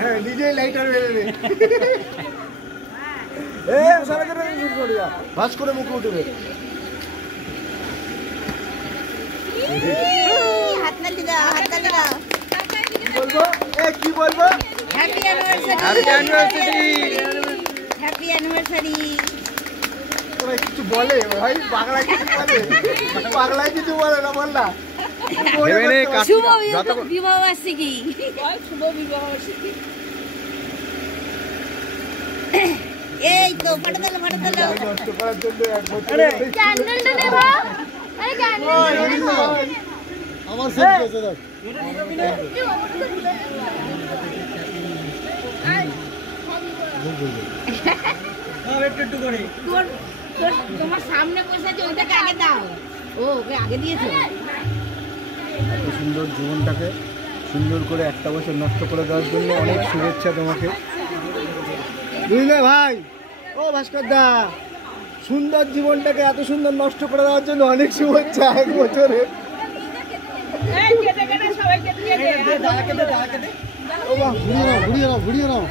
হ্যাঁ নিজেই লাইটার ভাস করে মুখে উঠবে। বলবো কি বলবো? Happy anniversary. তোরা কিছু বলে ভাই? বাংলায় কিছু বলে? বাংলায় কিছু বলে না বললা? শুভ বিবাহবার্ষিকী। শুভ বিবাহবার্ষিকী। এই তো ফটো তোলো নষ্ট করার জন্য ক্যান্ডেলটা দেবো। আরে ক্যান্ডেল আমার সেট আছে দাও। তোমার সামনে বসে আছে ওইটাকে আগে দাও। ও ওকে আগে দিয়েছো। এত সুন্দর জীবনটাকে সুন্দর করে একটা বছর নষ্ট করে দেওয়ার জন্য অনেক শুভেচ্ছা তোমাকে। বুঝলে ভাই? ও ভাস্কর দা, সুন্দর জীবনটাকে এত সুন্দর নষ্ট করে দেওয়ার জন্য অনেক শুভেচ্ছা এক বছরে। ঘুরিয়ে নাও ঘুরিয়ে নাও ঘুরিয়ে নাও।